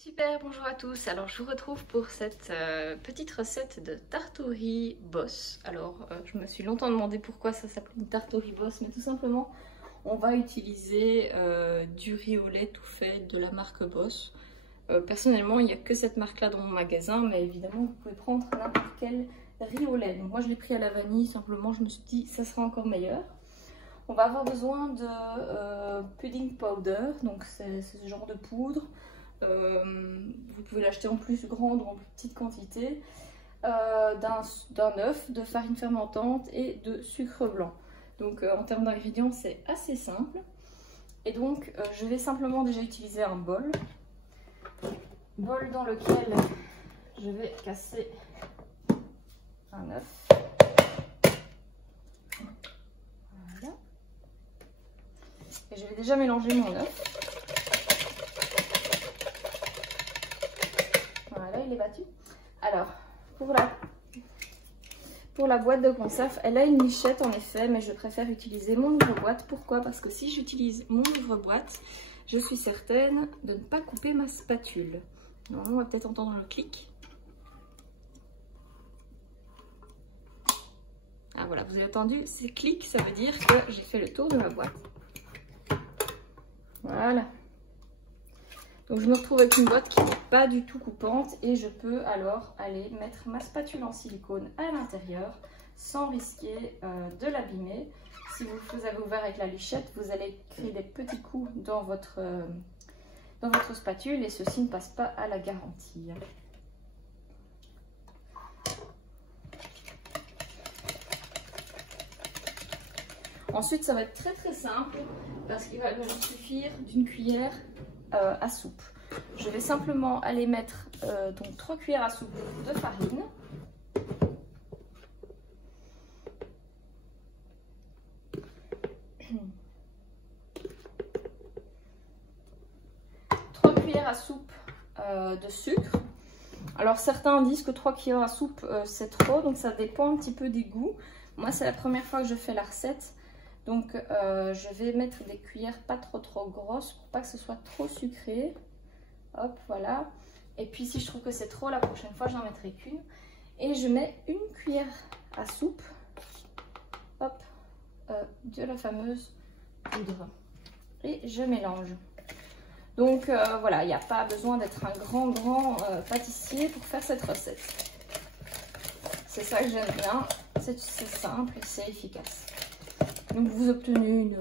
Super, bonjour à tous. Alors je vous retrouve pour cette petite recette de tarte au riz Boss. Alors je me suis longtemps demandé pourquoi ça s'appelait une tarte au riz Boss, mais tout simplement on va utiliser du riz au lait tout fait de la marque Boss. Personnellement il n'y a que cette marque là dans mon magasin, mais évidemment vous pouvez prendre n'importe quel riz au lait. Donc moi je l'ai pris à la vanille, simplement je me suis dit ça sera encore meilleur. On va avoir besoin de pudding powder, donc c'est ce genre de poudre. Vous pouvez l'acheter en plus grande ou en plus petite quantité, d'un œuf, de farine fermentante et de sucre blanc. Donc en termes d'ingrédients c'est assez simple. Et donc je vais simplement déjà utiliser un bol dans lequel je vais casser un œuf. Voilà. Et je vais déjà mélanger mon œuf. Voilà, il est battu. Alors, pour la boîte de conserve, elle a une lichette en effet, mais je préfère utiliser mon ouvre-boîte. Pourquoi? Parce que si j'utilise mon ouvre-boîte, je suis certaine de ne pas couper ma spatule. Donc, on va peut-être entendre le clic. Ah voilà, vous avez entendu ces clics, ça veut dire que j'ai fait le tour de ma boîte. Voilà. Donc je me retrouve avec une boîte qui n'est pas du tout coupante et je peux alors aller mettre ma spatule en silicone à l'intérieur sans risquer de l'abîmer. Si vous avez ouvert avec la lichette, vous allez créer des petits coups dans votre spatule et ceci ne passe pas à la garantie. Ensuite, ça va être très simple parce qu'il va me suffire d'une cuillère à soupe. Je vais simplement aller mettre donc 3 cuillères à soupe de farine. Trois cuillères à soupe de sucre. Alors certains disent que 3 cuillères à soupe c'est trop, donc ça dépend un petit peu des goûts. Moi c'est la première fois que je fais la recette. Donc je vais mettre des cuillères pas trop grosses pour pas que ce soit trop sucré. Hop, voilà. Et puis si je trouve que c'est trop, la prochaine fois j'en mettrai qu'une. Et je mets une cuillère à soupe, hop, de la fameuse poudre. Et je mélange. Donc voilà, il n'y a pas besoin d'être un grand pâtissier pour faire cette recette. C'est ça que j'aime bien. C'est simple et c'est efficace. Donc vous obtenez une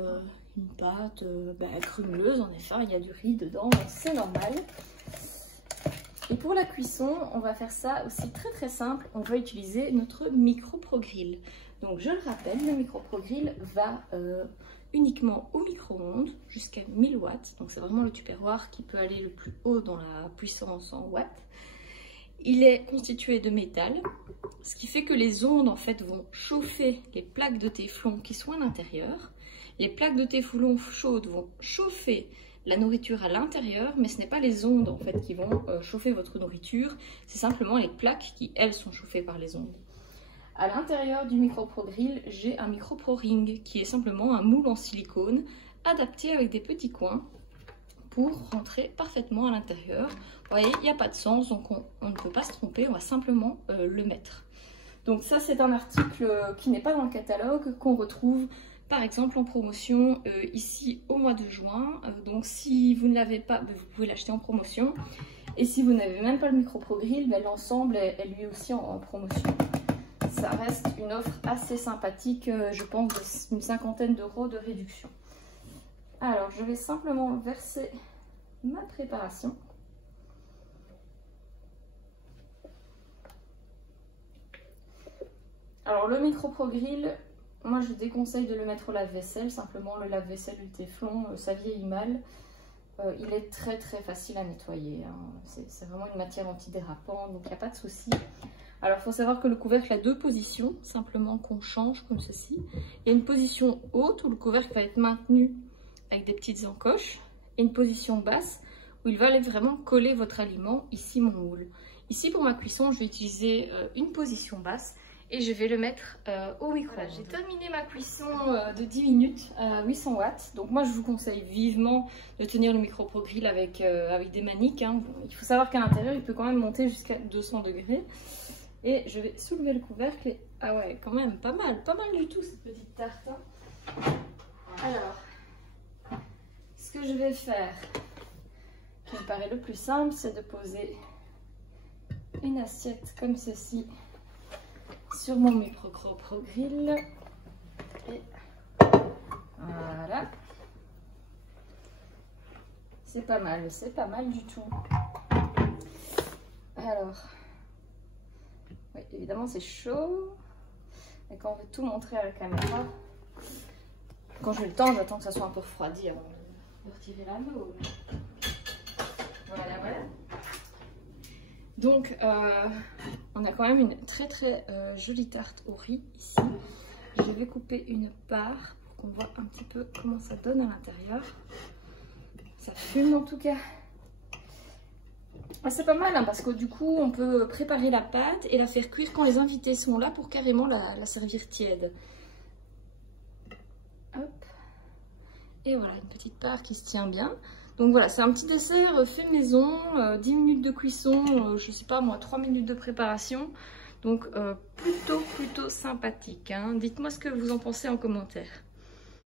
pâte crémeuse, en effet, il y a du riz dedans, donc c'est normal. Et pour la cuisson, on va faire ça aussi très simple, on va utiliser notre micro-pro-grill. Donc je le rappelle, le micro-pro-grill va uniquement au micro-ondes jusqu'à 1000 watts, donc c'est vraiment le tupperware qui peut aller le plus haut dans la puissance en watts. Il est constitué de métal, ce qui fait que les ondes en fait vont chauffer les plaques de téflon qui sont à l'intérieur. Les plaques de téflon chaudes vont chauffer la nourriture à l'intérieur, mais ce n'est pas les ondes en fait qui vont chauffer votre nourriture, c'est simplement les plaques qui elles sont chauffées par les ondes. À l'intérieur du micro-pro-grill, j'ai un micro-pro-ring qui est simplement un moule en silicone adapté avec des petits coins pour rentrer parfaitement à l'intérieur. Vous voyez, il n'y a pas de sens, donc on ne peut pas se tromper, on va simplement le mettre. Donc ça, c'est un article qui n'est pas dans le catalogue, qu'on retrouve par exemple en promotion ici au mois de juin. Donc si vous ne l'avez pas, vous pouvez l'acheter en promotion. Et si vous n'avez même pas le micro-pro-grill, l'ensemble est lui aussi en promotion. Ça reste une offre assez sympathique, je pense d'une 50aine d'euros de réduction. Alors, je vais simplement verser ma préparation. Alors, le micro-pro-grill, moi je déconseille de le mettre au lave-vaisselle. Simplement, le lave-vaisselle du téflon, ça vieillit mal. Il est très facile à nettoyer. Hein. C'est vraiment une matière antidérapante, donc il n'y a pas de souci. Alors, il faut savoir que le couvercle a deux positions, simplement qu'on change comme ceci. Il y a une position haute où le couvercle va être maintenu avec des petites encoches, et une position basse où il va aller vraiment coller votre aliment, ici mon moule. Ici pour ma cuisson, je vais utiliser une position basse et je vais le mettre au micro. Voilà, j'ai terminé ma cuisson de 10 minutes à 800 watts. Donc moi je vous conseille vivement de tenir le micro Pro Grill avec des maniques. Hein. Il faut savoir qu'à l'intérieur il peut quand même monter jusqu'à 200 degrés. Et je vais soulever le couvercle et... Ah ouais, quand même pas mal du tout cette petite tarte. Hein. Alors, ce que je vais faire, qui me paraît le plus simple, c'est de poser une assiette comme ceci sur mon micro Pro Grill. Et voilà. C'est pas mal du tout. Alors, oui, évidemment c'est chaud. Et quand on veut tout montrer à la caméra, quand j'ai le temps, j'attends que ça soit un peu refroidi avant de retirer l'anneau. Voilà. Donc, on a quand même une très jolie tarte au riz ici. Je vais couper une part pour qu'on voit un petit peu comment ça donne à l'intérieur. Ça fume en tout cas. Ah, c'est pas mal hein, parce que du coup, on peut préparer la pâte et la faire cuire quand les invités sont là pour carrément la servir tiède. Hop. Et voilà, une petite part qui se tient bien. Donc voilà, c'est un petit dessert fait maison, 10 minutes de cuisson, je sais pas moi, 3 minutes de préparation. Donc plutôt sympathique. Hein. Dites-moi ce que vous en pensez en commentaire.